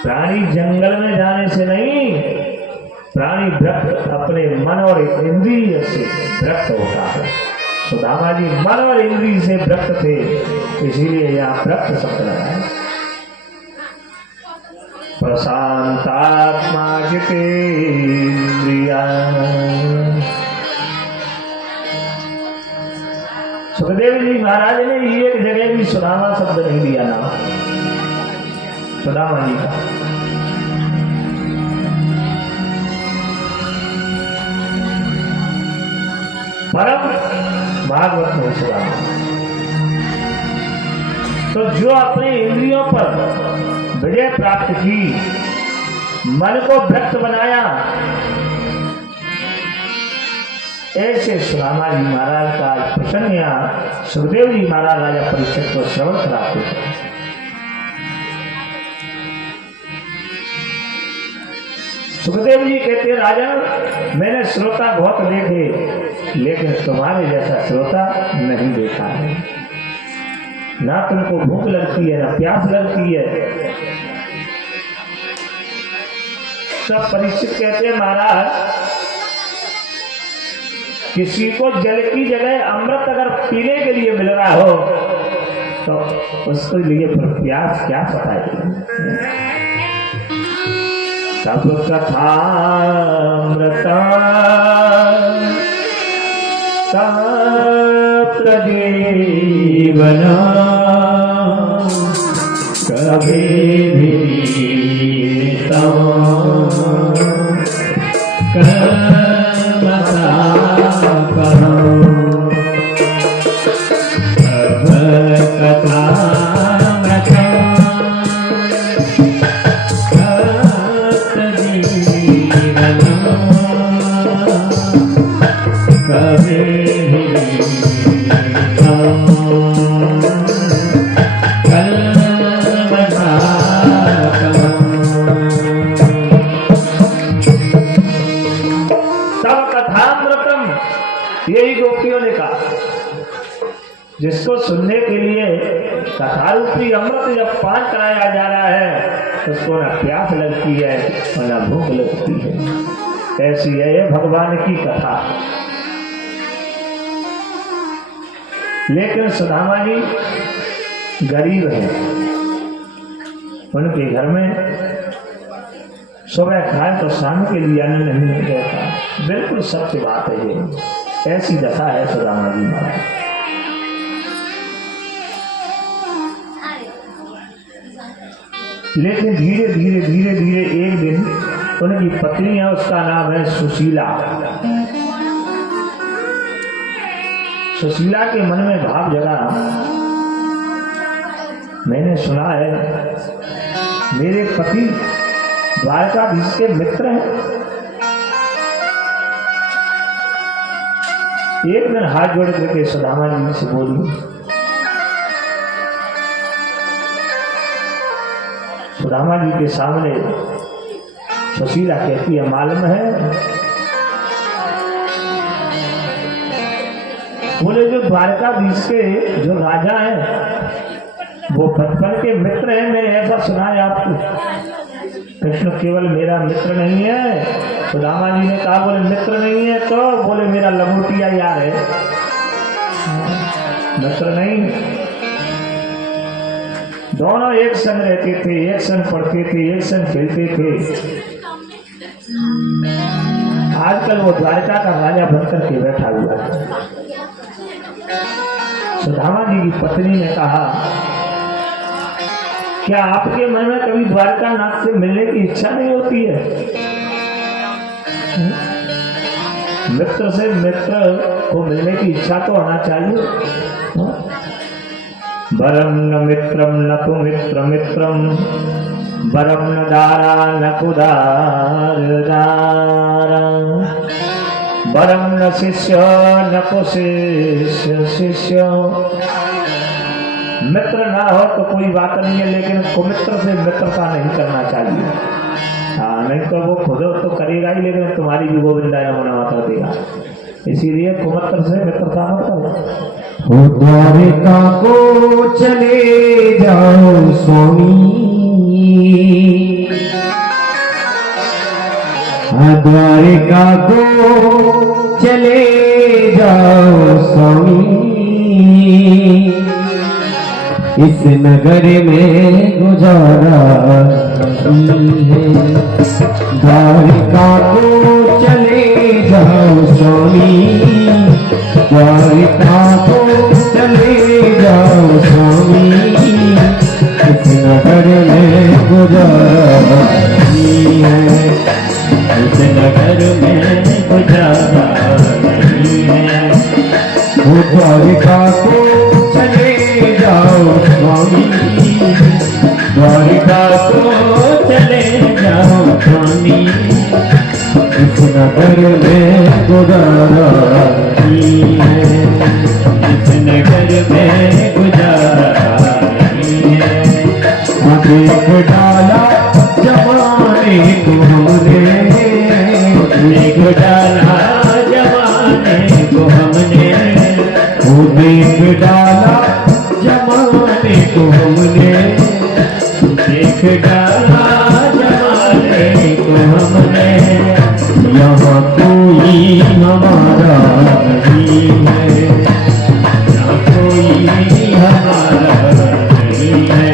प्राणी जंगल में जाने से नहीं, प्राणी भ्रक्त अपने मन और इंद्रिय से भ्रक्त होता है। सुदामा जी मन और इंद्रिय से भ्रक्त थे, इसीलिए यहाँ भ्रक्त शब्द लगाया। प्रशांतात्मा जितेन्द्रिया। सुखदेव जी महाराज ने एक जगह भी सुदामा शब्द नहीं दिया नाम सुदामा जी का। परम भागवत में सुदामा। तो जो अपने इंद्रियों पर विजय प्राप्त की, मन को भ्रष्ट बनाया, ऐसे सुदामा जी महाराज का प्रसन्न यहाँ सुखदेव जी महाराज राजा परीक्षित को श्रवण कराते थे। सुखदेव जी कहते राजन, मैंने श्रोता बहुत देखे, लेकिन तुम्हारे जैसा श्रोता नहीं देखा है। ना तुमको भूख लगती है, ना प्यास लगती है। सब परीक्षित कहते हैं महाराज, किसी को जल की जगह अमृत अगर पीने के लिए मिल रहा हो तो उसके लिए प्यास क्या सताएगी। सब कथामृता जीवना कभी भी जिसको सुनने के लिए कथारूपी अमृत जब पान कराया जा रहा है, उसको ना प्यास लगती है और ना भूख लगती है। ऐसी है ये भगवान की कथा। लेकिन सुदामा जी गरीब हैं, उनके घर में सुबह खाए तो शाम के लिए अन्न नहीं रहता। बिल्कुल सत्य बात है ये, ऐसी दशा है सुदामा जी महाराज। लेकिन धीरे धीरे धीरे धीरे एक दिन उनकी पत्नी है, उसका नाम है सुशीला। सुशीला के मन में भाव जगा, मैंने सुना है मेरे पति द्वारकाधीश के मित्र हैं। एक दिन हाथ जोड़ करके सुदामा जी से बोली। सुदामा जी के सामने सुशीला कहती है, मालूम है बोले जो द्वारकाधीश के जो राजा हैं वो बचपन के मित्र हैं। मैंने ऐसा सुना है आपको। कृष्ण केवल मेरा मित्र नहीं है। सुदामा जी ने कहा बोले मित्र नहीं है तो बोले मेरा लंगोटिया यार है, मित्र नहीं। दोनों एक संग रहते थे, एक संग पढ़ते थे, एक संग खेलते थे। आजकल वो द्वारका का राजा बनकर के बैठा हुआ है। सुदामा जी की पत्नी ने कहा, क्या आपके मन में कभी द्वारका नाथ से मिलने की इच्छा नहीं होती है? मित्र से मित्र को मिलने की इच्छा तो होना चाहिए। वरम न मित्रम न तु मित्र मित्रम, वरम न दारा न कुदार दारा, वरम न शिष्य न को शिष्य शिष्य। मित्र ना हो तो कोई बात नहीं है, लेकिन कुमित्र से मित्रता नहीं करना चाहिए। हाँ, नहीं तो वो खुद तो करेगा ही, लेकिन तुम्हारी भी गोविंदा यमुना कर देगा। इसीलिए कुमित्र से मित्रता मत करो। हो द्वारिका को चले जाओ स्वामी, द्वारिका को चले जाओ स्वामी, इस नगर में गुजारा नहीं है। द्वारिका को चले जाओ स्वामी, द्वारिका को चले जाओ स्वामी, इस नगर में गुजारा नहीं है, इस नगर में गुजारा नहीं है। वो द्वारिका को चले जाओ स्वामी, द्वारिका को चले जाओ स्वामी, इस नगर में गुजारा नहीं है, इस नगर में गुजारा नहीं है। देख डाला जमाने को हमने, देख डाला जमाने को हमने, वो देख डाला जमाने को हमने, देख डाला जमाने को हमने। यहाँ कोई हमारा नहीं है, यहाँ कोई हमारा नहीं है।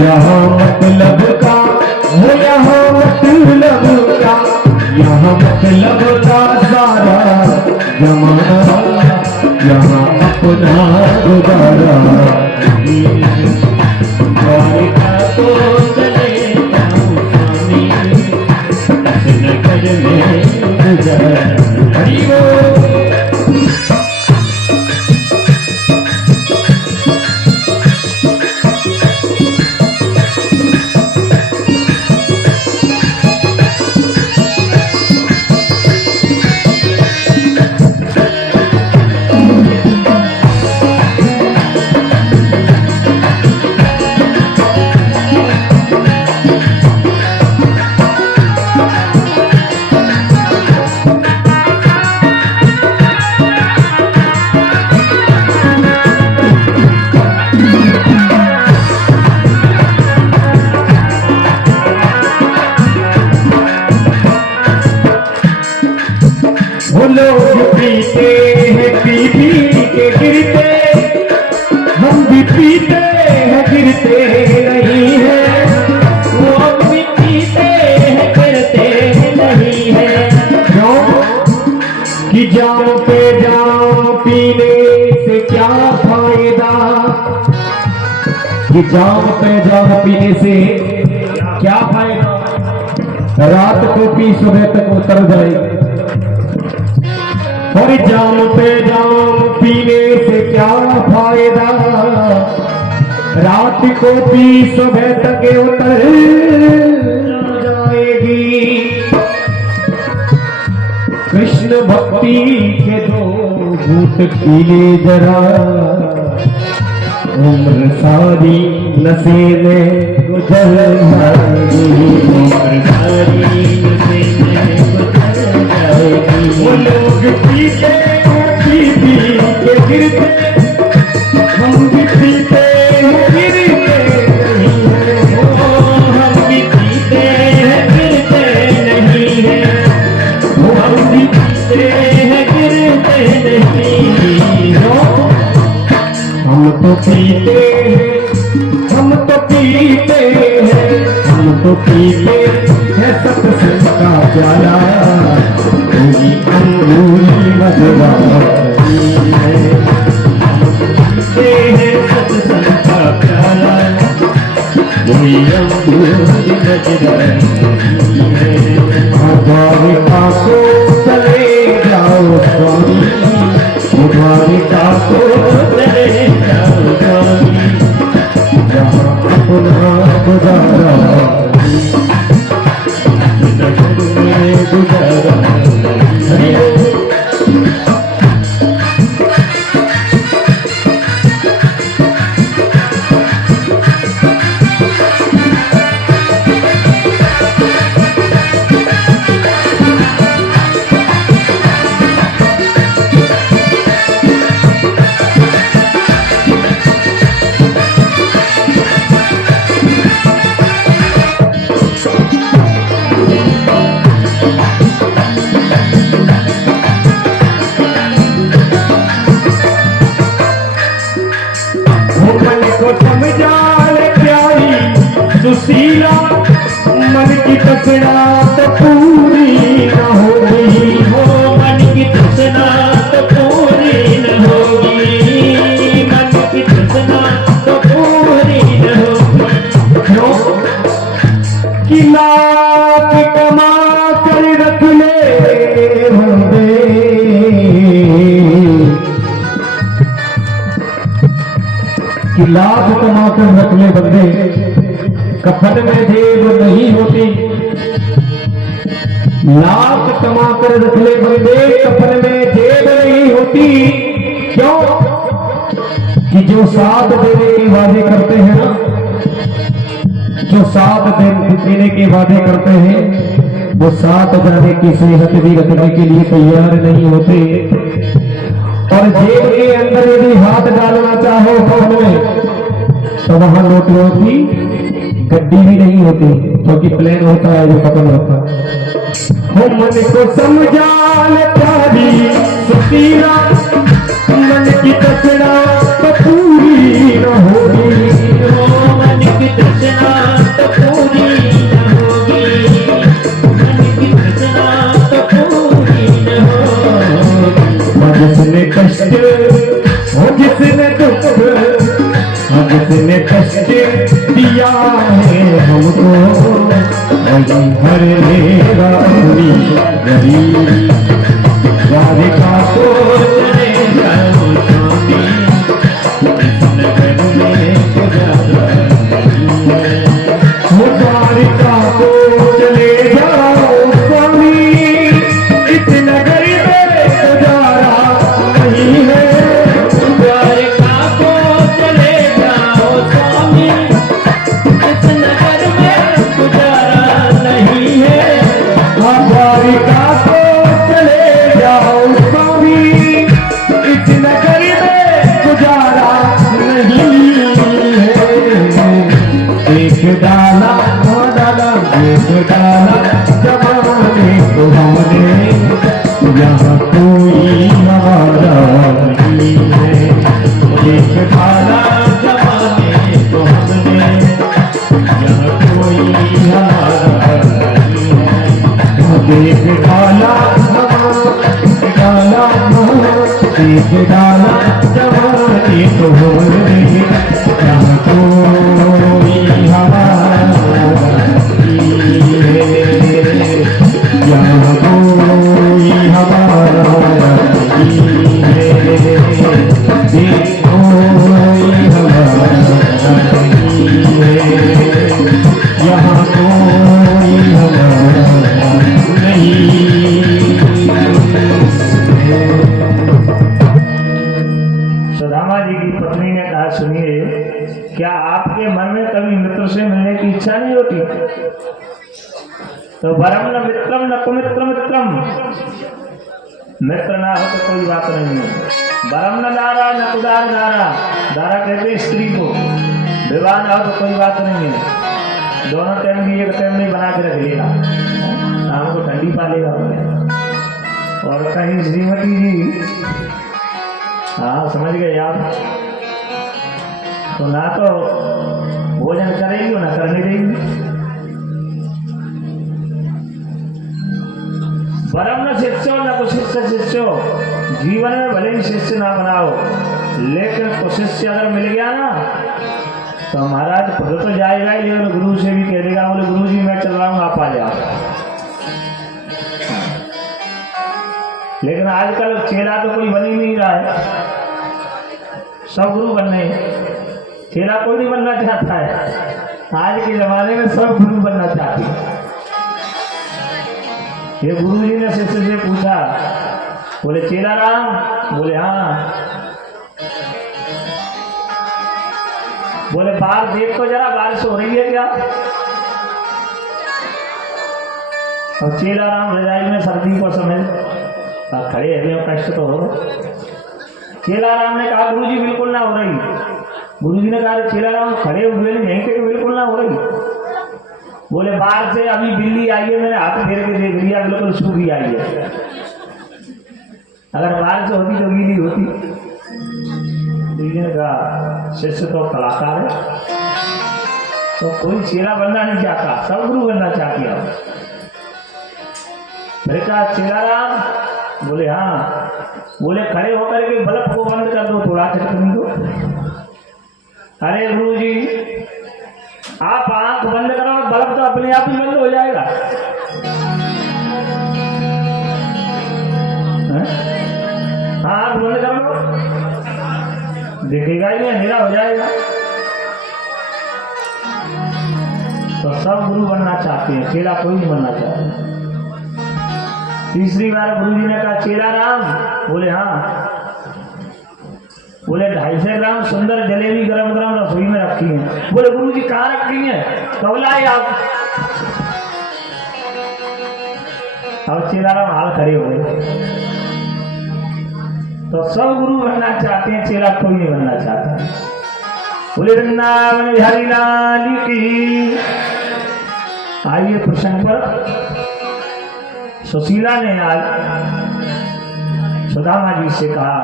यहाँ मतलब का हो, यहाँ मतलब का, यहाँ मतलब का सारा जमाना, यहाँ अपना गुजारा नहीं है। द्वारिका को चले जाओ स्वामी, इस नगर में गुजारा नहीं है। वो लोग पीते हैं पी पी के गिरते, हम भी पीते हैं गिरते नहीं है, वो भी पीते हैं गिरते नहीं है। क्यों कि जाम पे जाम पीने से क्या फायदा, कि जाम पे जाम पीने से क्या फायदा, रात को पी सुबह तक उतर जाएगी, और जाम पे जाम पीने से क्या फायदा, रात को पी सुबह तक उतर जाएगी। कृष्ण भक्ति के दो घूंट पी ले जरा, उम्र सारी नशे में गुजर जाएगी, उम्र सारी नशे में गुजर जाएगी। वो लोग पीते हैं पी पी के गिरते, हम भी पीते हैं गिरते नहीं है, हम भी पीते हैं गिरते नहीं है, हम भी पीते हैं गिरते नहीं पीते हैं, हम तो पीते हैं, हम तो पीते हैं सत्संग का प्याला, कोई अंगूरी नजवानी है। पीते हैं सत्संग का प्याला, कोई अंगूरी नजवानी है। द्वारिका को चले जाओ स्वामी, द्वारिका को चले जाओ स्वामी, जहाँ अपना गुजारा नगर में गुजारा नहीं है। मन को समझा ले प्यारी सुशीला, मन की तसना तो पूरी न होगी, हो मन की तृष्णा तो पूरी न होगी, मन की तृष्णा तो पूरी न होगी। क्यों कि लाख कमा कर रख ले बंदे, कि लाख कमा कर रख ले बंदे, कफन में जेब नहीं होती। लाख कमा कर रख ले बंदे, कफन में जेब नहीं होती। क्यों कि जो साथ देने के वादे करते हैं ना, जो साथ देने के वादे करते हैं, वो साथ जाने की सेहत भी रखने के लिए तैयार नहीं होते। और जेब के अंदर यदि हाथ डालना चाहो फोन में, तो वहां नोटों की गड्डी भी नहीं होती, क्योंकि प्लेन होता है जो खत्म होता है। हो मन को समझा ले प्यारी सुशीला, मन की तसना तो पूरी न होगी, हो मन की तृष्णा तो पूरी न होगी, मन की तृष्णा तो पूरी न होगी। जिसने कष्ट हो जिसने दुख, जिसने कष्ट दिया है हमको, वही हर लेगा अपनी गरीबी। राधिका को चले जाओ स्वामी, इस नगर में गुजारा नहीं है। द्वारिका को चले जाओ स्वामी, इस नगर में गुजारा नहीं है। द्वारिका को चले जाओ स्वामी, इस नगर में गुजारा नहीं है। द्वारिका को चले जाओ स्वामी, इस नगर में गुजारा नहीं है। एक डाला डाला, एक डाला जमाने को हमने, यहाँ कोई हमारा नहीं है। एक डाला जमाने को हमने, यहाँ कोई हमारा नहीं है। एक डाला डाला, एक डाला जमाने को हमने, यहाँ कोई हमारा नहीं है। यहाँ कोई हमारा नहीं है, कोई हमारा नहीं है, यहाँ कोई हमारा नहीं है। सुदामा जी की पत्नी ने कहा, सुनिए, क्या आपके मन में कभी मित्र से मिलने की इच्छा नहीं होती? तो वरम न मित्रम न कुमित्र मित्रम, मित्र ना हो तो कोई बात नहीं है। वरम न दारा न उदार दारा, दारा कहते स्त्री को, विवाह ना हो तो कोई बात नहीं है। दोनों टाइम की एक टाइम नहीं बना के रख लेगा, शाम को ठंडी पालेगा। और कहीं श्रीमती जी, हाँ समझ गए आप, तो ना तो भोजन करेगी और ना करने देगी। परम न शिष्यो न कुछ शिष्य शिष्यो, जीवन में भले ही शिष्य ना बनाओ, लेकिन कुछ शिष्य अगर मिल गया ना तो महाराज खुद तो जाएगा ही, लेकिन गुरु से भी कह देगा, बोले गुरु जी मैं चल रहा हूँ, आप आ जाओ। लेकिन आजकल चेला तो कोई बन ही नहीं रहा है, सब गुरु बन रहे हैं, चेला कोई नहीं बनना चाहता है। आज के जमाने में सब गुरु बनना चाहते हैं। ये गुरु जी ने शिष्य से पूछा, बोले चेला राम, बोले हाँ, बोले बाहर देख तो जरा बारिश हो रही है क्या? और चेला राम रजाई में सर्दी को समझ खड़े हैं, कष्ट तो हो। चेला राम ने कहा गुरु जी बिल्कुल ना हो रही। गुरु जी ने कहा चेला राम खड़े हुए नहीं थे कि बिल्कुल ना हो रही। बोले बाहर से अभी बिल्ली आई है, मैंने हाथ फेर के देख लिया, बिल्कुल सूखी आई है। अगर बाहर से होती तो गीली होती। गुरु जी ने कहा शिष्य तो कलाकार है, तो कोई चेला बनना नहीं चाहता, सब गुरु बनना चाहती है। मैंने कहा चेला राम, बोले हाँ, बोले खड़े होकर के बल्ब को बंद कर दो, थोड़ा चटनी दो। अरे गुरु जी आप आंख बंद करो, बल्ब तो अपने आप ही बंद हो जाएगा। आंख बंद कर लो, दिखेगा ही अंधेरा हो जाएगा। तो सब गुरु बनना चाहते हैं, चेला कोई नहीं बनना चाहता। तीसरी बार गुरु जी ने कहा चेला राम, बोले हाँ, बोले 250 ग्राम सुंदर जलेबी गरम गरम रसोई में रखी है। बोले गुरु जी कहाँ रखी है? कब लाए आप? अब चेला राम हाल खड़े हो गए। तो सब गुरु बनना चाहते हैं, चेला कोई नहीं बनना चाहता। बोले वृंदावन बिहारी लाल की। आइए प्रसंग पर। सुशीला ने आज सुदामा जी से कहा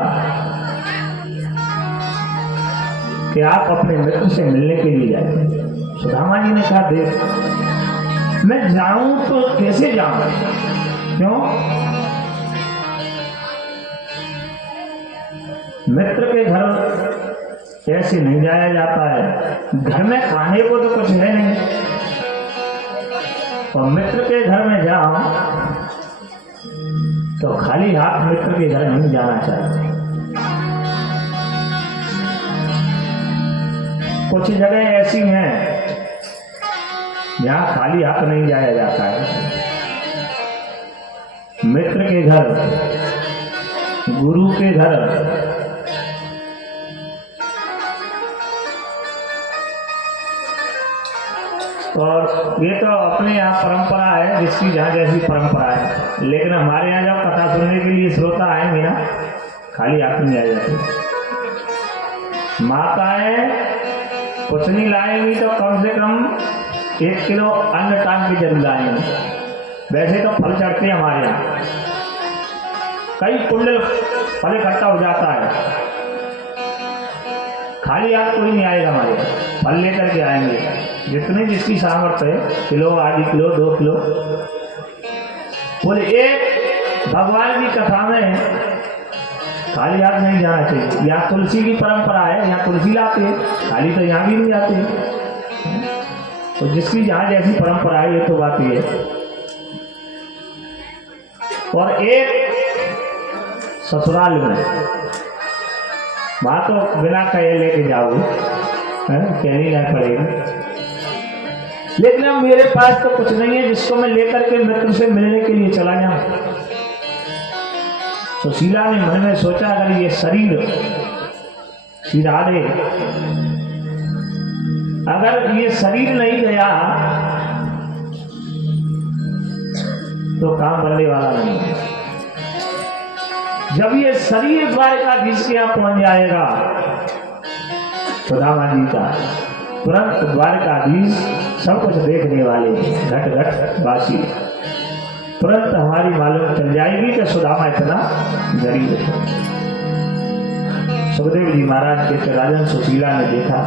कि आप अपने मित्र से मिलने के लिए जाए। सुदामा जी ने कहा देख मैं जाऊं तो कैसे जाऊं? क्यों? मित्र के घर ऐसे नहीं जाया जाता है। घर में खाने को तो कुछ है नहीं, और मित्र के घर में जाओ तो खाली हाथ मित्र के घर नहीं जाना चाहिए। कुछ जगह ऐसी हैं जहां खाली हाथ नहीं जाया जाता है। मित्र के घर, गुरु के घर, और ये तो अपने यहाँ परंपरा है, जिसकी जहाँ जैसी परंपरा है। लेकिन हमारे यहाँ जब कथा सुनने के लिए श्रोता आएंगे ना, खाली हाथ नहीं आ जाते। माताएं कुछ नहीं लाएंगी तो कम से कम 1 किलो अन्न टांग के जरूर लाएंगे। वैसे तो फल चढ़ते हैं हमारे यहाँ, कई कुंडल फल इकट्ठा हो जाता है। खाली हाथ कोई नहीं आएगा हमारे यहाँ, फल लेकर के आएंगे। जितने जिसकी सामर्थ्य है, किलो, आधी किलो, 2 किलो। बोले एक भगवान की कथा में खाली हाथ नहीं जाना चाहिए। यहाँ तुलसी की परंपरा है, यहाँ तुलसी लाते हैं, खाली तो यहाँ भी नहीं जाते। तो जिसकी जहाँ जैसी परंपरा है, ये तो बात ही है। और एक ससुराल में वहां तो बिना कहे लेके जाओगे, कहनी नहीं पड़ेगी। लेकिन अब मेरे पास तो कुछ नहीं है जिसको मैं लेकर के मित्र से मिलने के लिए चला जाऊं। सुशीला ने मन में सोचा अगर ये शरीर सिरा दे, अगर ये शरीर नहीं गया तो काम बनने वाला नहीं। जब ये शरीर द्वारकाधीश के यहाँ पहुंच जाएगा, सुदामा जी का तुरंत द्वारकाधीश सब कुछ देखने वाले घट घट वासी, तुरंत हमारी मालूम चल जाएगी कि सुदामा इतना गरीब है। सुखदेव जी महाराज के राजन सुशीला ने देखा,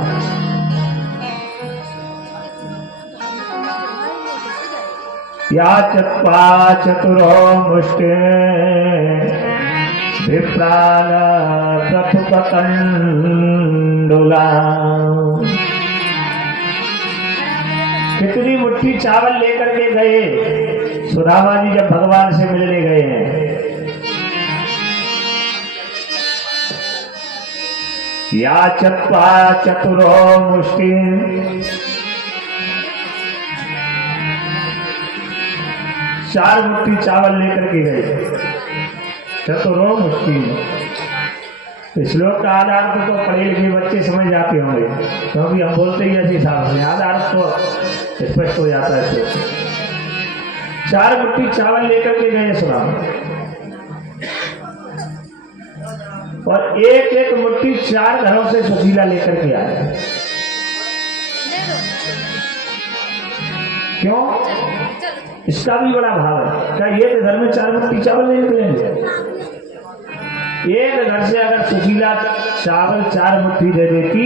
या चत्वा चतुरो मुष्टे विप्रान प्रथुपतंडुला। कितनी मुट्ठी चावल लेकर के गए सुदामा जी जब भगवान से मिलने गए हैं। या चत्वा चतुरो मुष्टि, चार मुट्ठी चावल लेकर के गए। चतुरो मुष्टि, श्लोक का आधार तो पढ़े लिखे बच्चे समझ जाते होंगे, क्योंकि हम बोलते ही ऐसे हिसाब से आधार तो स्पष्ट हो जाता है। चार मुट्ठी चावल लेकर के गए सुदामा, और एक एक मुट्ठी 4 घरों से सुशीला लेकर के आए। क्यों? इसका भी बड़ा भाव है। क्या ये घर में 4 मुट्ठी चावल नहीं निकलेंगे? एक घर से अगर सुशीला चावल 4 मुट्ठी दे देती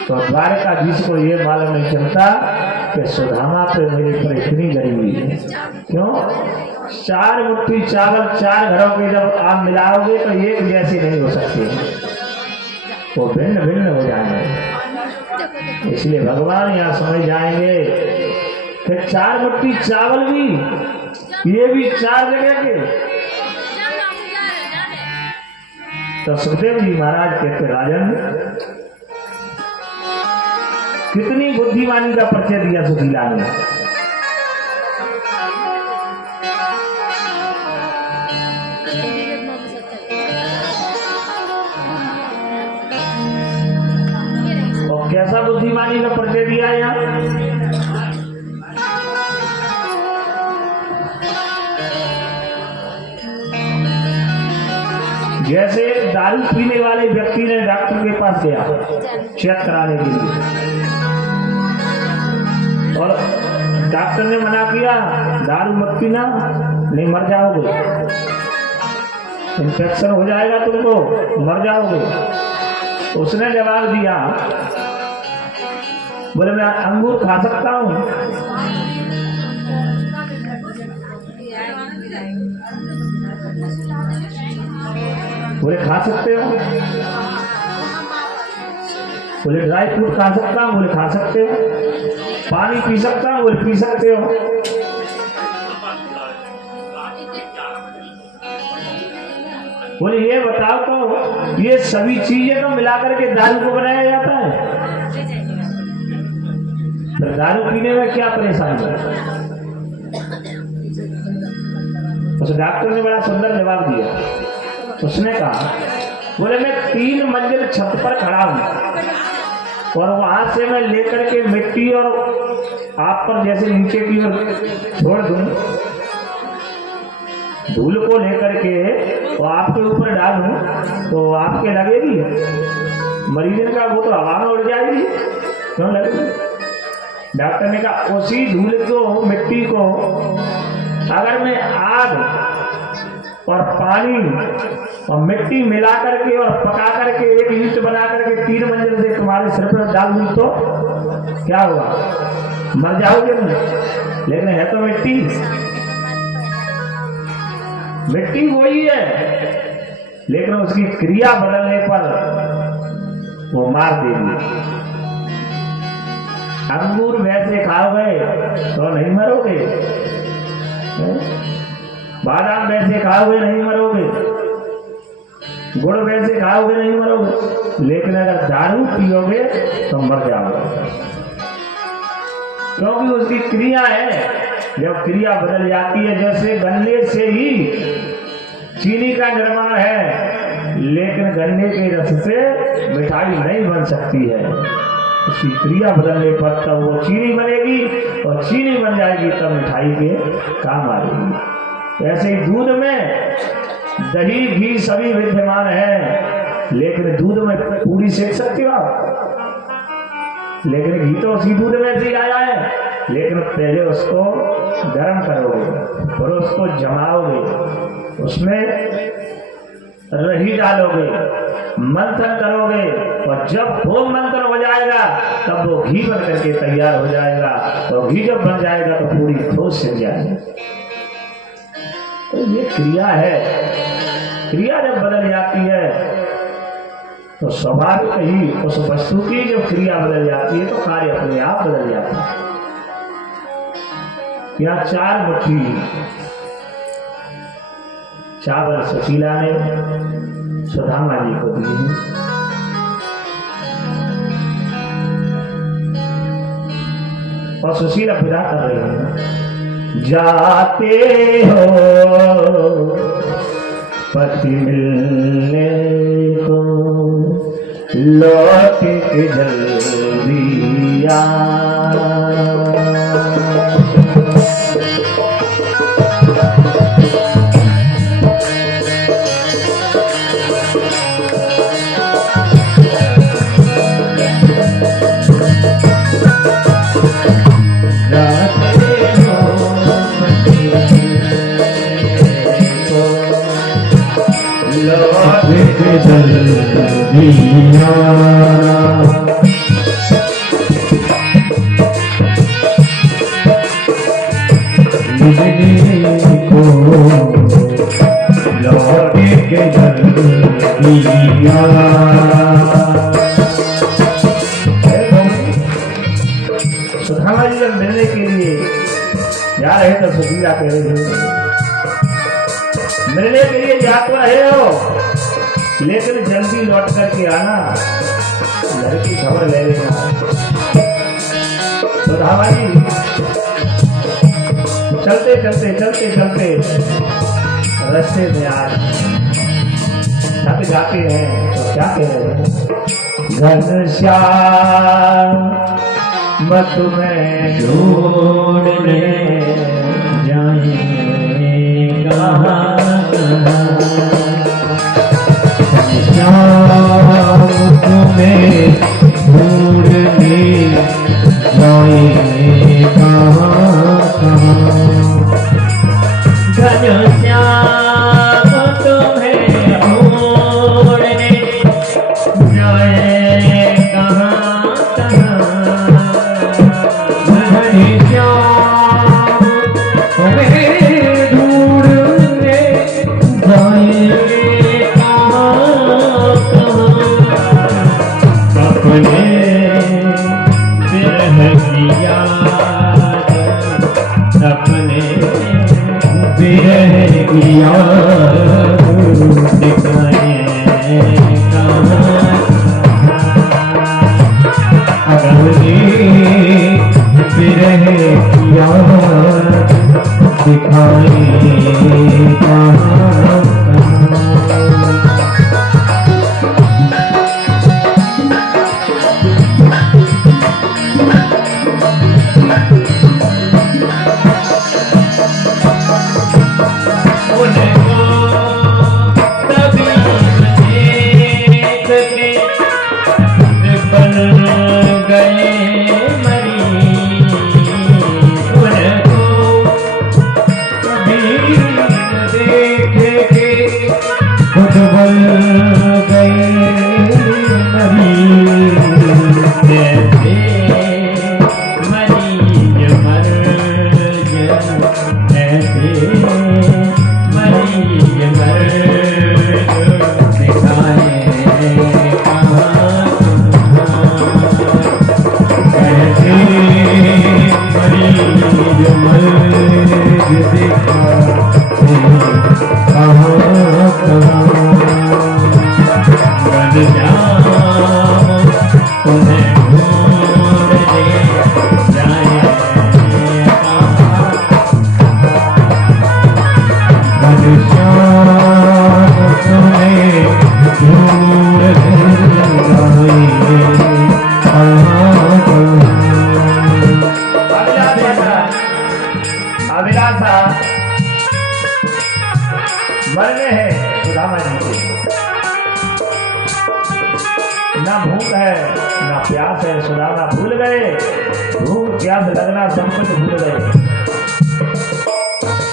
तो द्वारकाधीश को ये मालूम नहीं चलता कि सुदामा पे मेरे पर इतनी गरीबी है। क्यों? 4 मुट्ठी चावल 4 घरों के जब आप मिलाओगे तो एक जैसी नहीं हो सकती, वो भिन्न भिन्न हो जाएंगे। इसलिए भगवान यहाँ समझ जाएंगे कि 4 मुट्ठी चावल भी, ये भी 4 जगह के। तो सुखदेव जी महाराज कहते, राजन कितनी बुद्धिमानी का परिचय दिया सुशीला ने। और कैसा बुद्धिमानी का परिचय दिया यहाँ? जैसे दारू पीने वाले व्यक्ति ने डॉक्टर के पास गया चेक कराने के लिए, और डॉक्टर ने मना किया दारू मत पीना, नहीं मर जाओगे, इन्फेक्शन हो जाएगा तुमको, मर जाओगे। उसने जवाब दिया, बोले मैं अंगूर खा सकता हूँ। बोले खा सकते हो? बोले ड्राई फ्रूट खा सकता हूँ? बोले खा सकते हो। पानी पी सकता हूँ? बोले पी सकते हो। बोले ये बताओ तो ये सभी चीजें तो मिलाकर के दारू को बनाया जाता है, तो दारू पीने में क्या परेशानी है? उस डॉक्टर ने बड़ा सुंदर जवाब दिया। उसने कहा, बोले मैं 3 मंजिल छत पर खड़ा हूं और वहां से मैं लेकर के मिट्टी और आप पर जैसे नीचे की ओर छोड़ दूं, धूल को लेकर के तो आपके ऊपर डालूं तो आपके लगेगी? मरीज का वो तो हवा में उड़ जाएगी, क्यों लगेगी? डॉक्टर ने कहा उसी धूल को, मिट्टी को अगर मैं आग और पानी और मिट्टी मिला करके और पका करके एक ईंट बना करके 3 मंजिल से तुम्हारे सिर पर डाल दूं तो क्या होगा? मर जाओगे नहीं, लेकिन है तो मिट्टी। मिट्टी वही है, लेकिन उसकी क्रिया बदलने पर वो मार देगी। अंगूर वैसे खाओगे तो नहीं मरोगे, बादाम वैसे खाओगे नहीं मरोगे, गुड़ वैसे खाओगे नहीं मरोगे, लेकिन अगर दारू पियोगे तो मर जाओगे, क्योंकि उसकी क्रिया है। जब क्रिया बदल जाती है, जैसे गन्ने से ही चीनी का निर्माण है, लेकिन गन्ने के रस से मिठाई नहीं बन सकती है। उसकी क्रिया बदलने पर तब वो चीनी बनेगी, और चीनी बन जाएगी तब मिठाई के काम आएगी। ऐसे ही दूध में दही घी सभी विद्यमान है, लेकिन दूध में पूरी सेक सकते हो आप, लेकिन घी तो उसी दूध में से आया है। लेकिन पहले उसको गर्म करोगे और उसको जमाओगे, उसमें रही डालोगे, मंथन करोगे और जब होम मंत्र हो जाएगा तब वो घी बन करके तैयार हो जाएगा और घी जब बन जाएगा तो पूरी ठोस सिक जाएगी। तो ये क्रिया है। क्रिया जब बदल जाती है तो स्वाभाविक ही उस वस्तु की जब क्रिया बदल जाती है तो कार्य अपने आप बदल जाता है। यहाँ 4 मुट्ठी चावल सुशीला ने सुदामा जी को दिए। और सुशीला विदा कर रही है, जाते हो पति मिलने को लौट के जल्दी आ। सुदामा जी जब मिलने के लिए जा रहे तो सुशीला कह रहे थे, मिलने के लिए जा तो रहे हो लेकिन जल्दी लौट करके आना, लड़की खबर ले लेना। सुदामा जी चलते चलते चलते चलते रास्ते में आज थक जाते हैं तो क्या कह रहे हैं, घनश्याम तुम्हें ढूंढने जाएंगे घनश्याम तुम्हें ढूंढने जाएंगे कहाँ घनश्याम तुम्हें ढूंढने जाए कहाँ मरने हैं सुदामा जी को, ना भूख है ना प्यास है। सुदामा भूल गए, भूख प्यास लगना सब कुछ भूल गए।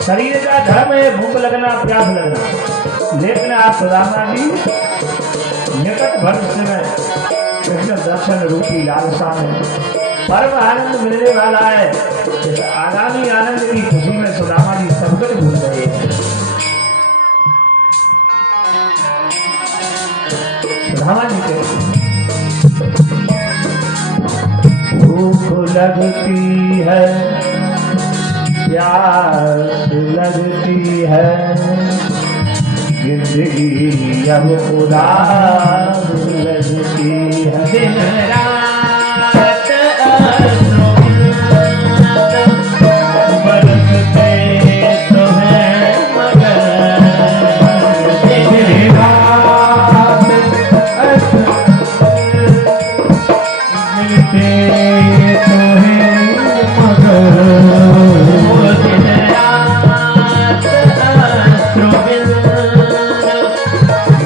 शरीर का धर्म है भूख लगना प्यास लगना, लेकिन आप सुदामा जी निकट भविष्य में कृष्ण दर्शन रूपी लालसा में परम आनंद मिलने वाला है। इस आगामी आनंद की खुशी में सुदामा जी सब कुछ भूल गए हैं। सुदामा जी कहते भूख लगती है, प्यास लगती है, जिंदगी अब उदास लगती है। दिन रात बरसते तो हैं मगर, दिन रात मिलते तो हैं मगर, दिन रात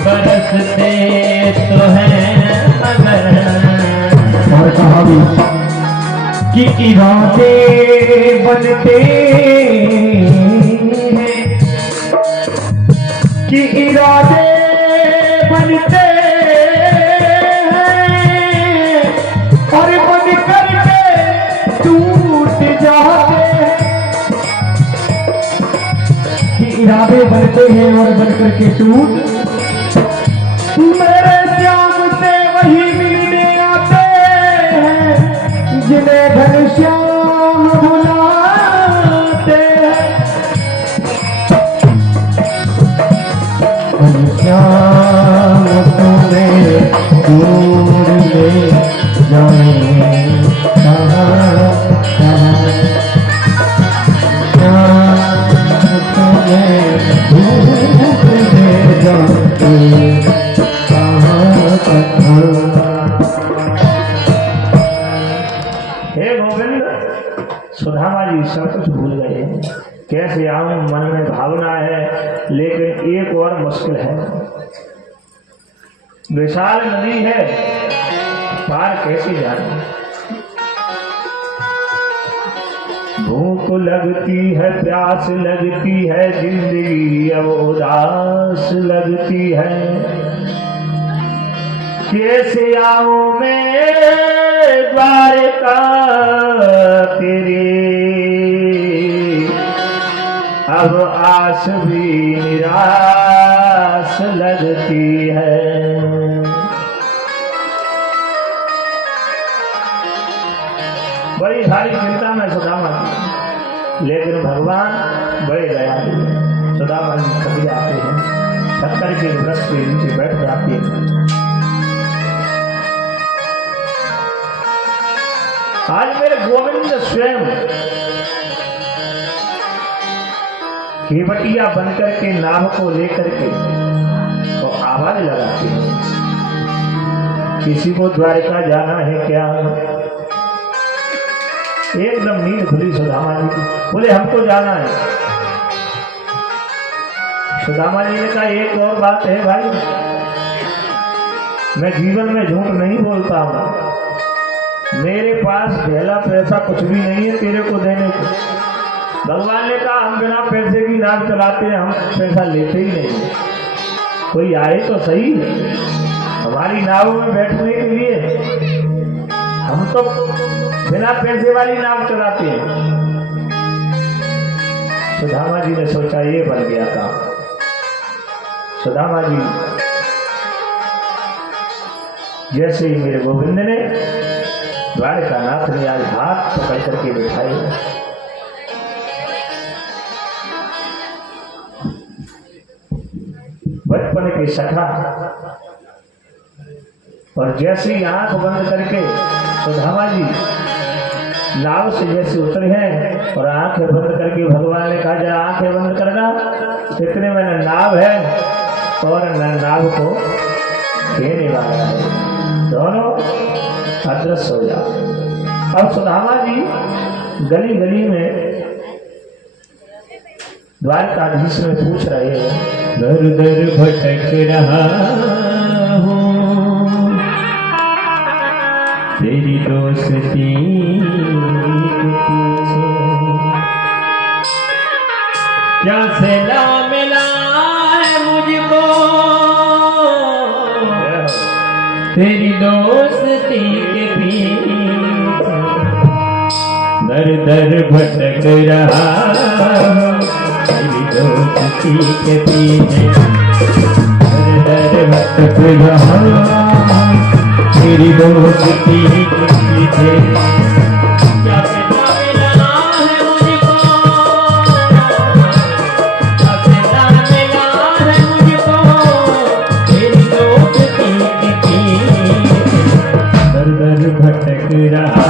बरसते तो हैं मगर। और कहा भी कि इरादे बनते हैं, कि इरादे बनते हैं और बन करके टूट जाते हैं, कि इरादे बनते हैं और बन करके टूट। मेरे श्याम से वही मिलने आते हैं जिन्हें घनश्याम बुलाते हैं। घनश्याम तुम्हें दूर ले जाए कहाँ कहाँ, तुम्हें दूर ले जाए हे गोविंद, सुदामा जी सब कुछ भूल गए। कैसे आऊं, मन में भावना है, लेकिन एक और मुश्किल है। विशाल नदी है, पार कैसे जाऊं? भूख लगती है, प्यास लगती है, जिंदगी अब उदास लगती है। कैसे आऊं मैं द्वारका तेरे, अब आस भी निराश लगती है। बड़ी सारी चिंता में सुदामा जी, लेकिन भगवान बड़े दयालु हैं। सुदामा जी थक जाते हैं, थक करके वृक्ष के नीचे बैठ जाते हैं। आज मेरे गोविंद स्वयं केवटिया बनकर के नाव को लेकर के तो आवाज लगाते हैं, किसी को द्वारका जाना है क्या? एकदम नींद खुली सुदामा जी, बोले हमको जाना है। सुदामा जी ने कहा एक और बात है भाई, मैं जीवन में झूठ नहीं बोलता हूं, मेरे पास पहला पैसा कुछ भी नहीं है तेरे को देने को। भगवान ने कहा हम बिना पैसे की नाव चलाते हैं, हम पैसा लेते ही नहीं। कोई आए तो सही हमारी नाव में बैठने के लिए, हम तो बिना पैसे वाली नाव चलाते हैं। सुदामा जी ने सोचा ये बन गया काम। सुदामा जी जैसे ही मेरे गोविंद ने द्वारका नाथ ने आज हाथ पकड़ करके बिठाए, बचपन के सखा, और जैसे ही आंख बंद करके सुदामा जी नाव से जैसे उतरे हैं और आंखें बंद करके भगवान ने कहा जरा आंखें बंद करना, इतने में न नाव है और न नाव को देने वाला है, दोनों अदृश्य हो जाते। अब सुदामा जी गली गली में द्वारकाधीश में पूछ रहे हैं, दर दर भटक रहा हूँ तेरी दोस्ती के पीछे, क्या सिला मिला है मुझको दर दर भटक रहा मेरी दोस्ती के पीछे, दर दर भटक रहा मेरी दोस्ती के पीछे। क्या पिता मिला है मुझको, क्या पिता मिला है मुझको मेरी दोस्ती के पीछे, दर दर भटक रहा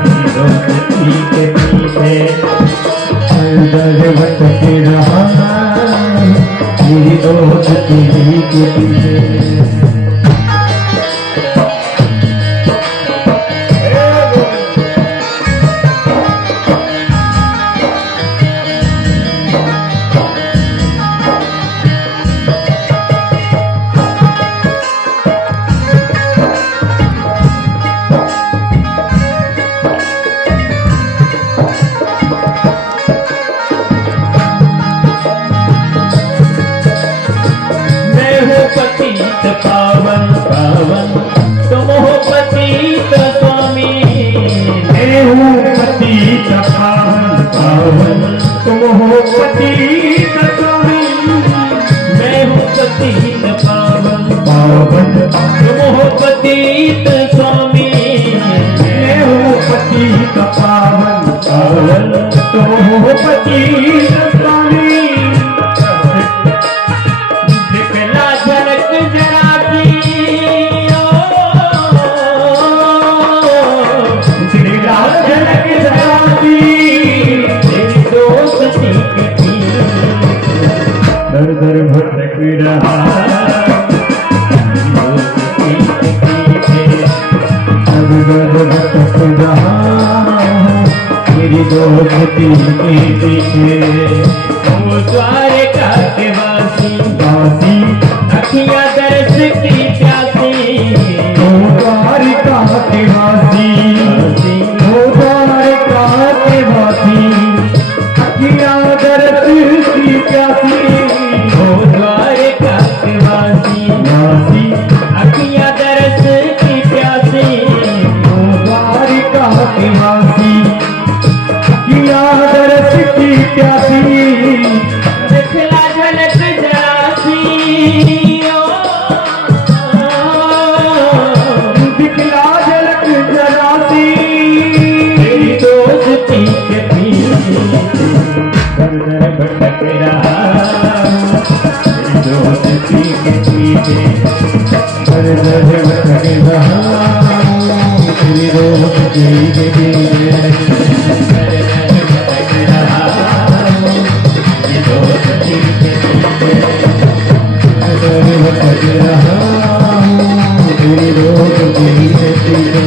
मेरी दोस्ती के पीछे, दर दर भटक रहा मेरी दोस्ती के पीछे। पतित पावन पावन तुम हो पतित स्वामी, मैं हूँ पतित पावन पावन तुम हो पतित स्वामी, मैं हूँ पतित पावन पावन तुम हो पतित स्वामी, मैं हूँ पतित पावन पावन तुम हो पतित स्वामी। दर दर भटक रहा दर दर भटक रहा मेरी दोस्ती के पीछे। वो द्वारका के वासी वासी अखियाँ दर्श की प्यासी, वो द्वारका के वासी वो द्वारका के वासी अखियाँ दर्श की प्यासी, वो द्वारका के वासी वासी अखियाँ दर्श की प्यासी, वो द्वारका के वासी अखियाँ दर्श की प्यासी। दिखला झलक जरासी दिखला झलक जरासी मेरी दोस्ती के पीछे, दर दर भटक रहा मेरी दोस्ती के पीछे, दर दर भटक रहा मेरी दोस्ती के पीछे, दर दर भटक रहा मेरी दोस्ती के पीछे, दर दर भटक रहा मेरी दोस्ती के पीछे।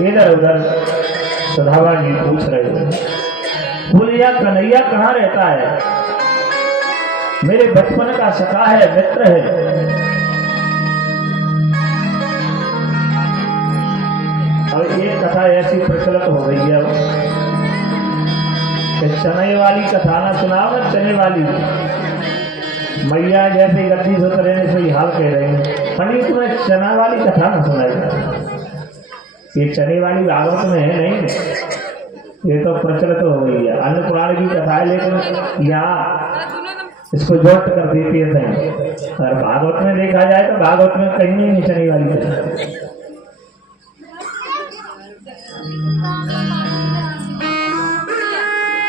इधर उधर सुधावा जी पूछ रहे हैं, फूलिया कन्हैया कहाँ रहता है? मेरे बचपन का सखा है, मित्र है। और ये कथा ऐसी प्रचलित हो गई है कि चने वाली कथा ना सुनाओ ना, चने वाली मैया जैसे गद्दी से उतरे से हाल कह रहे हैं, पंडित तुम्हें चना वाली कथा ना सुनाई। ये चने वाली भागवत में है नहीं, ये तो प्रचलित हो गई है। अन्य पुराण की कथा है, लेकिन यहाँ इसको जोड़ कर देती है। और भागवत में देखा जाए तो भागवत में कहीं नहीं चने वाली कथा।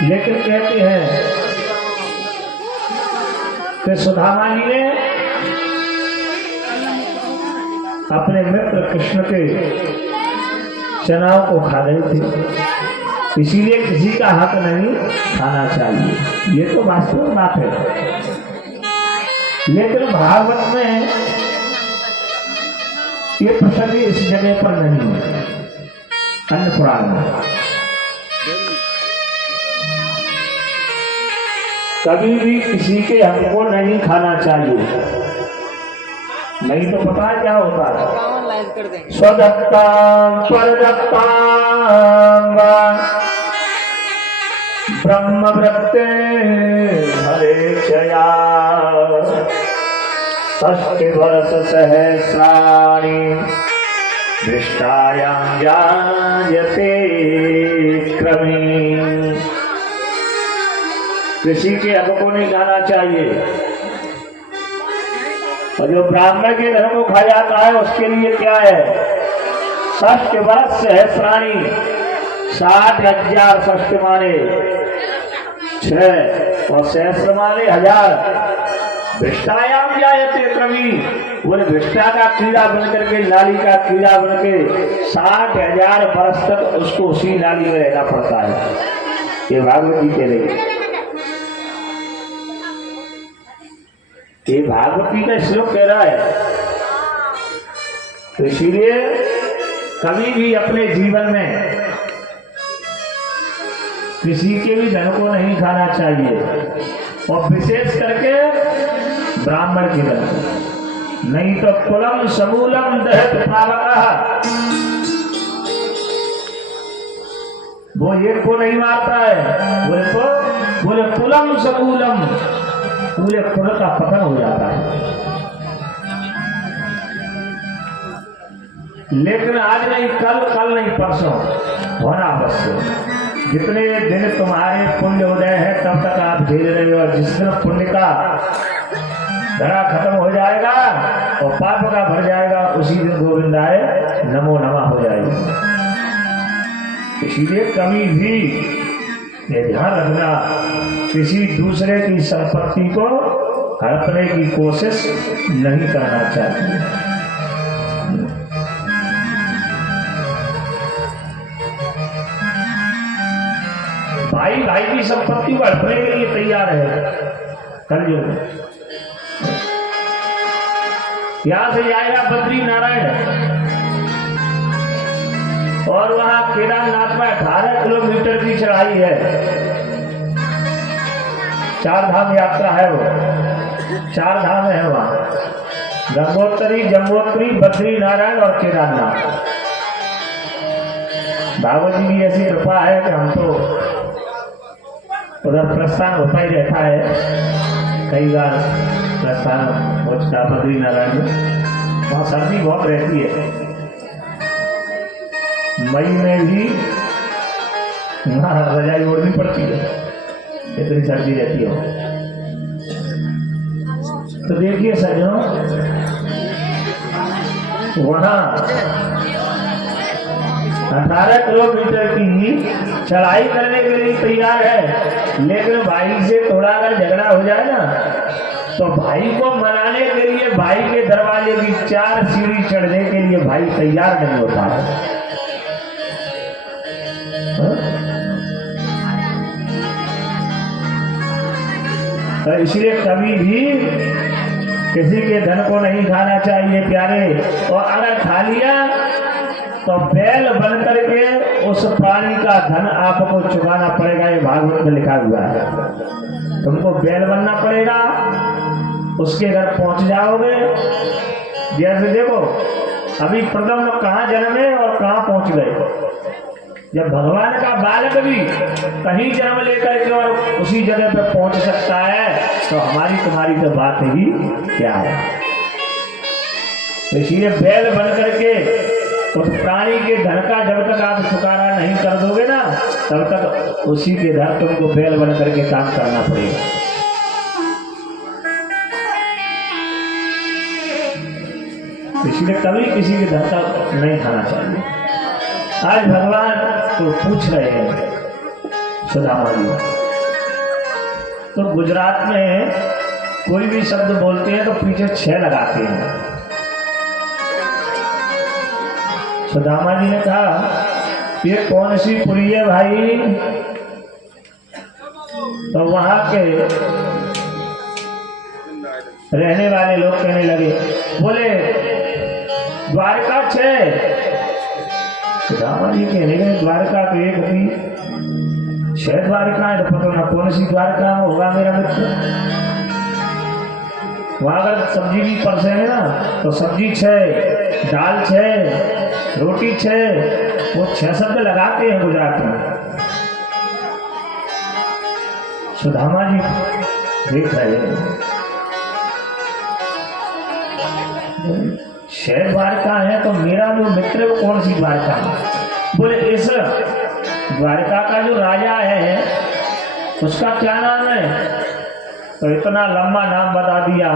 लेकिन कहते हैं कि सुदामा जी ने अपने मित्र कृष्ण के चनाव को खा रहे थे, इसीलिए किसी का हक नहीं खाना चाहिए। ये तो वास्तविक बात है, लेकिन भागवत में ये प्रसंग इस जगह पर नहीं है। अन्य पुराण में कभी भी किसी के हक को नहीं खाना चाहिए, नहीं तो पता है क्या होता है। स्वदत्ता परदत्ता ब्रह्मवृत्ते हरे चया षष्टि वर्ष सहस्राणि दृष्टायां जायते क्रमे। किसी के हक को नहीं खाना चाहिए, और जो ब्राह्मण के धर्म को खा जाता है उसके लिए क्या है, 60 वर्ष सहस्राणी, 60,000 षष्ठ माने 6 और सहस्र माने 1000। भ्रष्टायाम जायते क्रमी, बोले भ्रष्टा का कीड़ा बनकर के, नाली का कीड़ा बनकर 60,000 वर्ष तक उसको उसी नाली में रहना पड़ता है। ये भागवत जी कह रही है, ये भागवती का श्लोक कह रहा है। तो इसीलिए कभी भी अपने जीवन में किसी के भी धन को नहीं खाना चाहिए, और विशेष करके ब्राह्मण के धन को, नहीं तो कुलम समूलम दहत पावकः, वो एक को नहीं मारता है, बोले कुलम समूलम, पूरे कुल का पतन हो जाता है। लेकिन आज नहीं कल, कल नहीं परसों होना अवश्य। जितने दिन तुम्हारे पुण्य उदय है तब तक आप झेल रहे हो, और जिस दिन पुण्य का धड़ा खत्म हो जाएगा और पाप का भर जाएगा, उसी दिन गोविंदाय नमो नमः हो जाएगी। इसीलिए कभी भी ये ध्यान रखना, किसी दूसरे की संपत्ति को हड़पने की कोशिश नहीं करना चाहिए। भाई भाई की संपत्ति को हड़पने के लिए तैयार है। कलयुग यहां से जाएगा बद्री नारायण, और वहां केदारनाथ में 18 किलोमीटर की चढ़ाई है, 4 धाम यात्रा है, वो 4 धाम है वहां, गंगोत्री, जमुनोत्री, बद्री नारायण और केदारनाथ। भागवत जी की ऐसी कृपा है कि हम तो उधर प्रस्थान होता ही रहता है, कई बार प्रस्थान पहुंचता बद्री नारायण में। वहां सर्दी बहुत रहती है, मई में भी रजाई ओढ़नी पड़ती है, इतनी सर्दी रहती है। तो देखिए सज्जनों, वहां 18 किलोमीटर की चढ़ाई करने के लिए तैयार है, लेकिन भाई से थोड़ा अगर झगड़ा हो जाए ना, तो भाई को मनाने के लिए भाई के दरवाजे की 4 सीढ़ी चढ़ने के लिए भाई तैयार नहीं होता है। तो इसलिए कभी भी किसी के धन को नहीं खाना चाहिए प्यारे, और अगर खा लिया तो बैल बन करके उस प्राणी का धन आपको चुकाना पड़ेगा। ये भागवत में लिखा हुआ है, तुमको बैल बनना पड़ेगा, उसके घर पहुंच जाओगे। जैसे देखो अभी प्रथम लोग कहाँ जन्मे और कहाँ पहुंच गए। जब भगवान का बालक भी कहीं जन्म लेकर के और उसी जगह पे पहुंच सकता है, तो हमारी तुम्हारी तो बात ही क्या है। इसलिए बैल बन करके उस प्राणी के धन का जब तक आप छुटकारा नहीं कर दोगे ना, तब तक उसी के धन तुमको बैल बन करके काम करना पड़ेगा। इसलिए कभी किसी के धन का नहीं खाना चाहिए। आज भगवान तो पूछ रहे हैं, सुदामा जी। तो गुजरात में कोई भी शब्द बोलते हैं तो पीछे 6 लगाते हैं। सुदामा जी ने कहा ये कौन सी पुरी है भाई? तो वहां के रहने वाले लोग कहने लगे, बोले द्वारका 6। सुदामा जी कहने लगे द्वारका तो एक थी, 6 द्वारका है, तो पता ना कौन सी द्वारका होगा मेरा मित्र। वहां अगर सब्जी भी परसे है ना तो सब्जी 6, दाल 6, रोटी 6, वो 6 शब्द लगाते हैं गुजरात में। सुदामा जी देख रहे हैं 6 द्वारका है, तो मेरा जो मित्र वो कौन सी द्वारका है? बोले इस द्वारका का जो राजा है उसका क्या नाम है? तो इतना लंबा नाम बता दिया,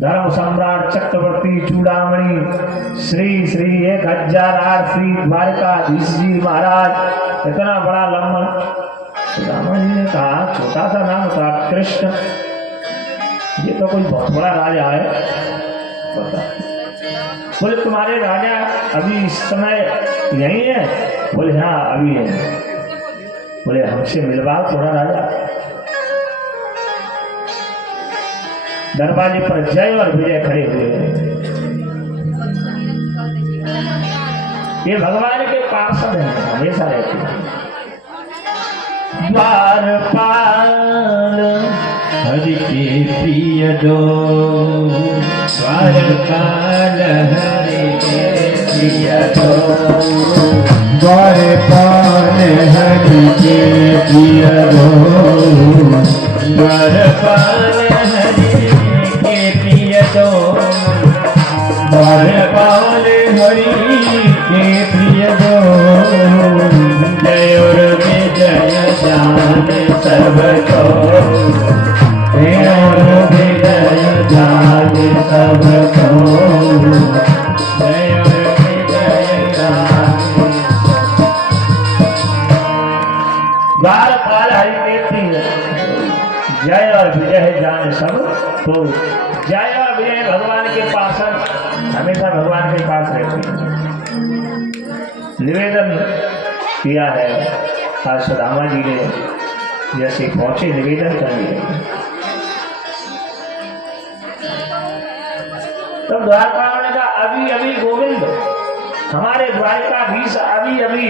धर्म सम्राट चक्रवर्ती चूड़ामणि श्री श्री 1008 श्री द्वारकाधीश जी महाराज, इतना बड़ा लंबा। सुदामा जी ने कहा छोटा सा नाम था कृष्ण, ये तो कोई बहुत बड़ा राजा है बता। बोले तुम्हारे राजा अभी इस समय यही है? बोले हाँ अभी है। बोले हमसे मिलवाओ थोड़ा राजा। दरवाजे पर जय और विजय खड़े हुए हैं। ये भगवान के पार्षद हैं, हमेशा रहते हैं। द्वारपाल हरि के प्रिय जो, द्वारपाल हरि के प्रिय जो, द्वारपाल हरि के प्रिय जो, द्वारपाल हरि के प्रिय जो, द्वारपाल हरि के प्रिय जो, जय और विजय जाने सबको, जय और विजय जाने सबको, जय और विजय जाने। द्वारपाल हरि के प्रिय, जय और विजय जाने सब तो। जय और विजय भगवान के पास, हमेशा भगवान के पास रहते हैं। निवेदन किया है आज सुदामा जी ने, जैसे पहुंचे निवेदन कर लिया। तो द्वारपाल ने कहा अभी अभी गोविंद हमारे द्वारकाधीश अभी अभी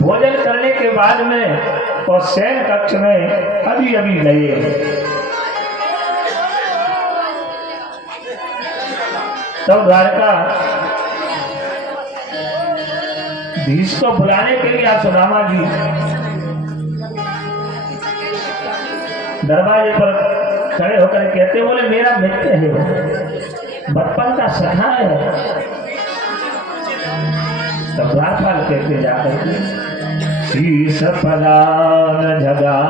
भोजन करने के बाद में और शयन कक्ष में अभी अभी गए। तब द्वारका धीश को बुलाने के लिए आप सुदामा जी दरवाजे पर खड़े होकर कहते, बोले मेरा मित्र है, बचपन का सखा है। तब द्वारपाल कहते जाकर के शीश पदान जगा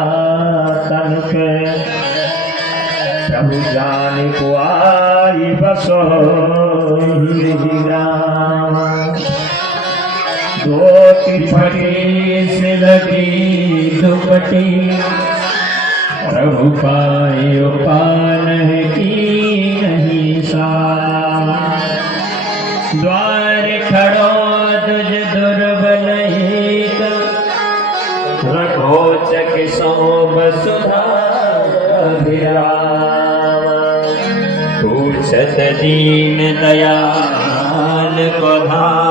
तन पे, प्रभु जाने को आई बसो धोती फटी से लगी दुपटी, प्रभु पाए उपान की नहीं सा, द्वार खड़ो तुझ दुर्बल हित, रघोचक सोम सुधा पूछत दीन दयाल को धाम,